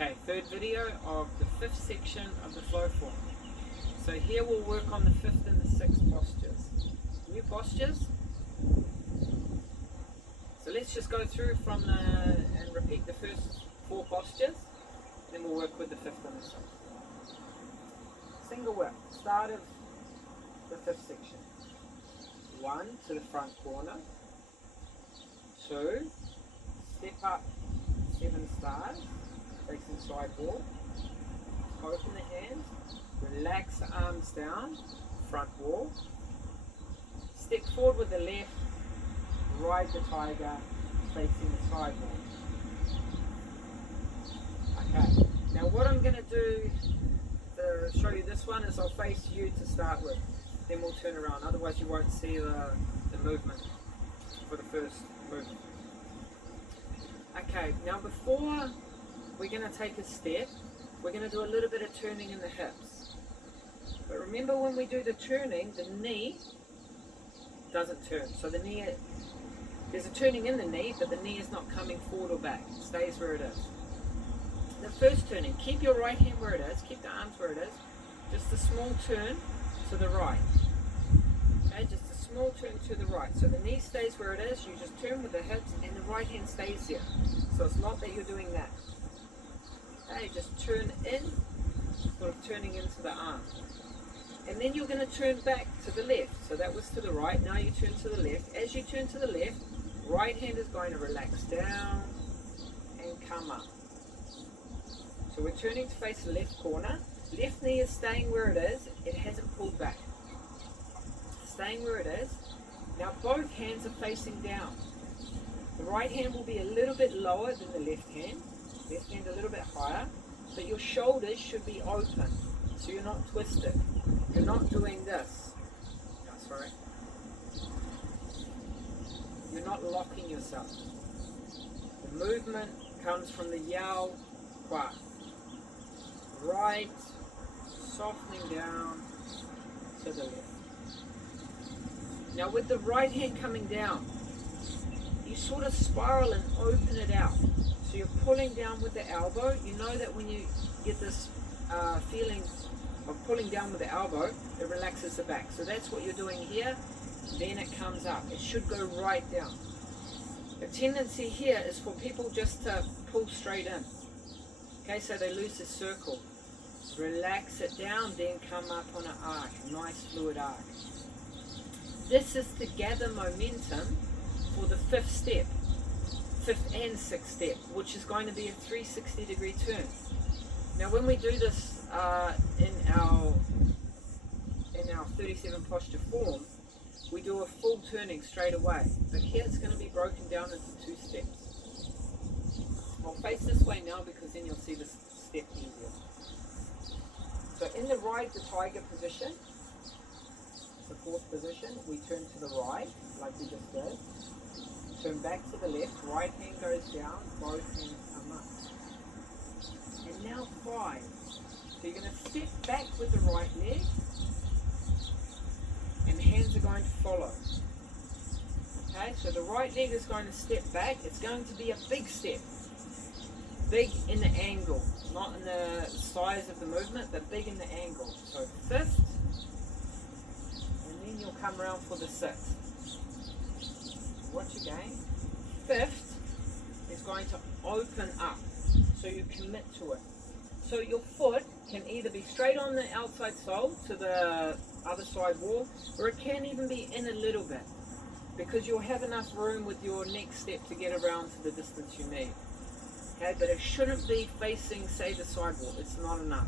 Okay, third video of the fifth section of the flow form. So here we'll work on the fifth and the sixth postures. New postures. So let's just go through and repeat the first four postures. Then we'll work with the fifth and the sixth. Single whip, start of the fifth section. 1 to the front corner. 2, step up 7 stars, facing side wall. Open the hands, relax the arms down, front wall. Step forward with the left, ride the tiger, facing the side wall. Okay, now what I'm going to do to show you this one is I'll face you to start with, then we'll turn around, otherwise you won't see the movement for the first movement. Okay, now before we're going to take a step, we're going to do a little bit of turning in the hips. But remember, when we do the turning, the knee doesn't turn. So the knee, there's a turning in the knee, but the knee is not coming forward or back. It stays where it is. The first turning, keep your right hand where it is, keep the arms where it is. Just a small turn to the right. Okay, just a small turn to the right. So the knee stays where it is, you just turn with the hips and the right hand stays there. So it's not that you're doing that. Okay, just turn in, sort of turning into the arm. And then you're going to turn back to the left. So that was to the right, now you turn to the left. As you turn to the left, right hand is going to relax down and come up. So we're turning to face the left corner. Left knee is staying where it is, it hasn't pulled back. Staying where it is. Now both hands are facing down. The right hand will be a little bit lower than the left hand a little bit higher, but your shoulders should be open, so you're not twisted. You're not doing this. Oh, sorry. You're not locking yourself. The movement comes from the yao kwa. Right, softening down to the left. Now with the right hand coming down, you sort of spiral and open it out. So you're pulling down with the elbow. You know that when you get this feeling of pulling down with the elbow, it relaxes the back. So that's what you're doing here. Then it comes up. It should go right down. The tendency here is for people just to pull straight in. Okay, so they lose the circle. Relax it down, then come up on an arc. Nice fluid arc. This is to gather momentum for the fifth step. Fifth and sixth step, which is going to be a 360-degree turn. Now when we do this in our 37 posture form, we do a full turning straight away, but here it's going to be broken down into 2 steps. I'll face this way now because then you'll see this step easier. So in the ride the tiger position, the fourth position, we turn to the right like we just did. Turn back to the left, right hand goes down, both hands come up. And now 5. So you're going to step back with the right leg, and hands are going to follow. Okay, so the right leg is going to step back. It's going to be a big step. Big in the angle, not in the size of the movement, but big in the angle. So fifth, and then you'll come around for the sixth. Watch again. Fifth is going to open up, so you commit to it. So your foot can either be straight on the outside sole to the other side wall, or it can even be in a little bit, because you'll have enough room with your next step to get around to the distance you need. Okay, but it shouldn't be facing, say, the side wall. It's not enough.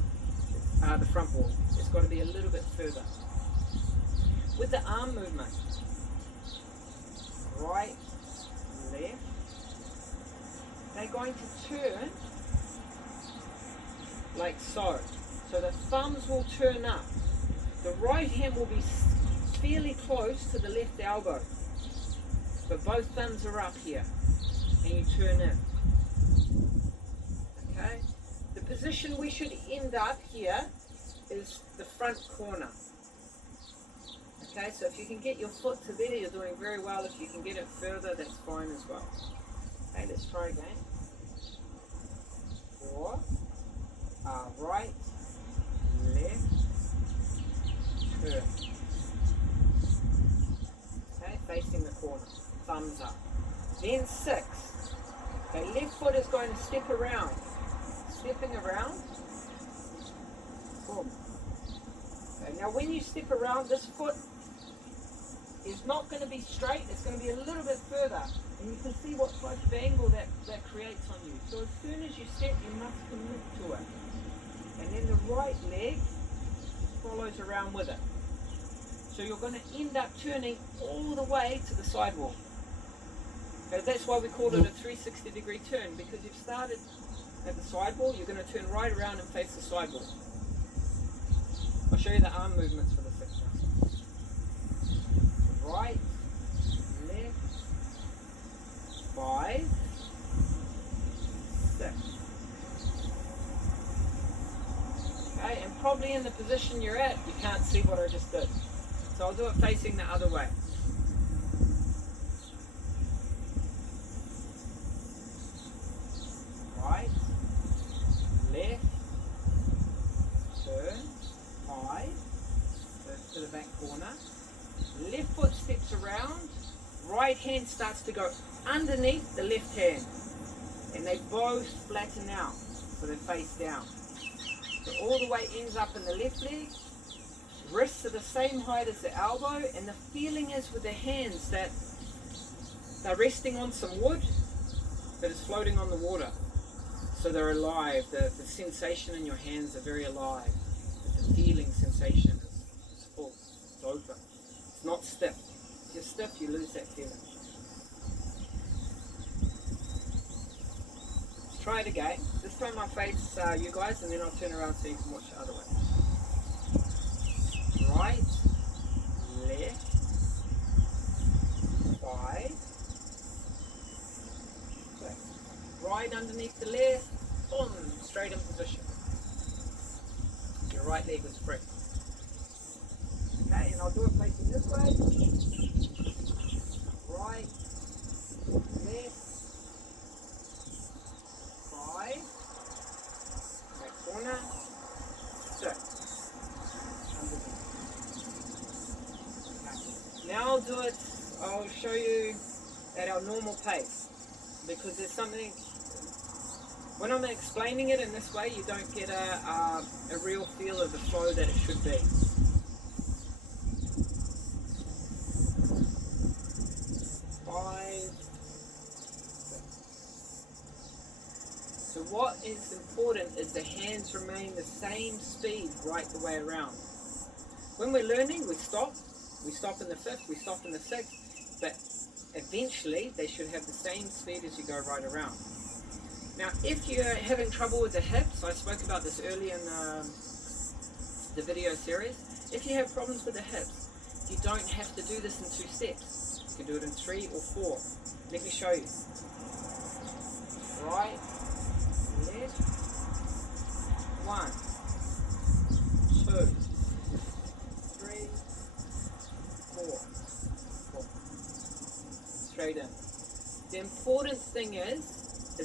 The front wall. It's got to be a little bit further. With the arm movement, right, left, they're going to turn like so. So the thumbs will turn up. The right hand will be fairly close to the left elbow, but both thumbs are up here, and you turn in. Okay? The position we should end up here is the front corner. Okay, so if you can get your foot to there, you're doing very well. If you can get it further, that's fine as well. Okay, let's try again. 4, then 6. Okay, left foot is going to step around. Stepping around. Boom. Okay, now when you step around, this foot is not going to be straight, it's going to be a little bit further. And you can see what type of angle that creates on you. So as soon as you step, you must commit to it. And then the right leg follows around with it. So you're going to end up turning all the way to the sidewall. Okay, that's why we call it a 360-degree turn, because you've started at the sidewall, you're going to turn right around and face the sidewall. I'll show you the arm movements for the 6 now. Right, left, 5, 6. Okay, and probably in the position you're at, you can't see what I just did. So I'll do it facing the other way. Right, left, turn, 5, to the back corner. Left foot steps around, right hand starts to go underneath the left hand. And they both flatten out, so they face down. So all the way ends up in the left leg. Wrists are the same height as the elbow, and the feeling is with the hands that they're resting on some wood that is floating on the water. So they're alive. The sensation in your hands are very alive. The feeling sensation is full. It's open. It's not stiff. If you're stiff, you lose that feeling. Let's try it again. This time I face you guys, and then I'll turn around so you can watch the other way. Right, left, 5, 6. Right underneath the left, boom, straight in position. Your right leg is free. Okay, and I'll do it facing this way. Right, left, 5, back corner, 6. Now I'll show you at our normal pace, because there's something, when I'm explaining it in this way, you don't get a real feel of the flow that it should be. So what is important is the hands remain the same speed right the way around. When we're learning, we stop in the 5th, we stop in the 6th, but eventually they should have the same speed as you go right around. Now, if you're having trouble with the hips, I spoke about this early in the video series. If you have problems with the hips, you don't have to do this in 2 steps. You can do it in 3 or 4. Let me show you. Right, left, 1, 2, 3, 4. Straight in. The important thing is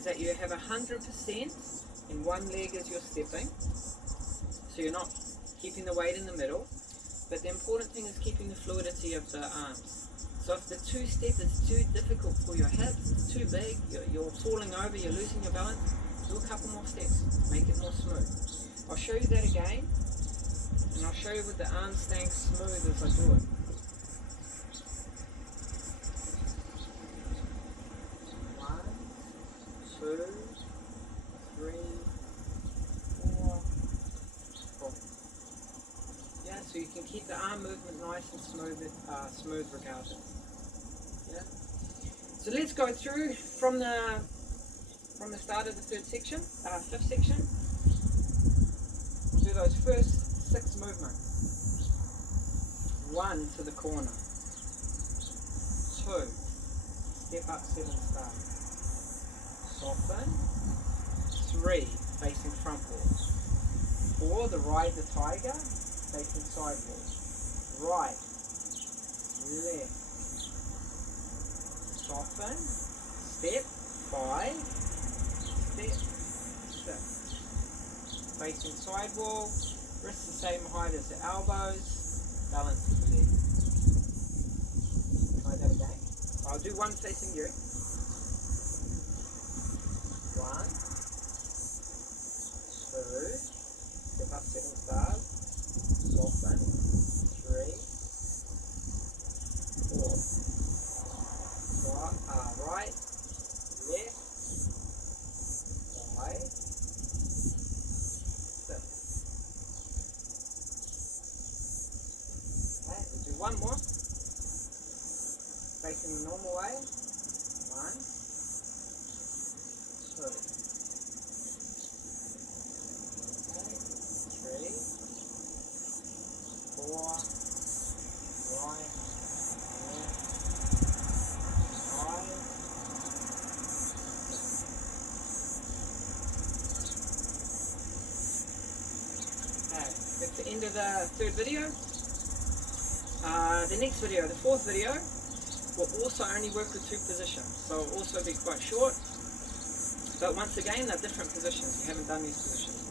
that you have 100% in one leg as you're stepping, so you're not keeping the weight in the middle, but the important thing is keeping the fluidity of the arms. So if the 2-step is too difficult for your hips, it's too big, you're falling over, you're losing your balance, do a couple more steps, make it more smooth. I'll show you that again, and I'll show you with the arms staying smooth as I do it. 1, 2, 3, 4, 4. Yeah, so you can keep the arm movement nice and smooth regardless. Yeah. So let's go through from the start of the 5th section. Do those first 6 movements. 1 to the corner. 2, step up 7 stars. Soften. 3, facing front wall. 4, the ride the tiger, facing side wall. Right, left, soften, step, 5, step, 6. Facing side wall, wrists the same height as the elbows, balance the leg. Try that again. I'll do one facing you. 1, 2, step up 7 stars, soften, 3, 4, right, left, 5, 6. Okay, we'll do one more, facing the normal way, 1, 2. Okay, 3, 4, right, left, 5, 6. Okay, that's the end of the third video. The next video, the fourth video, will also only work with 2 positions, so it'll also be quite short. But once again, they're different positions. You haven't done these positions.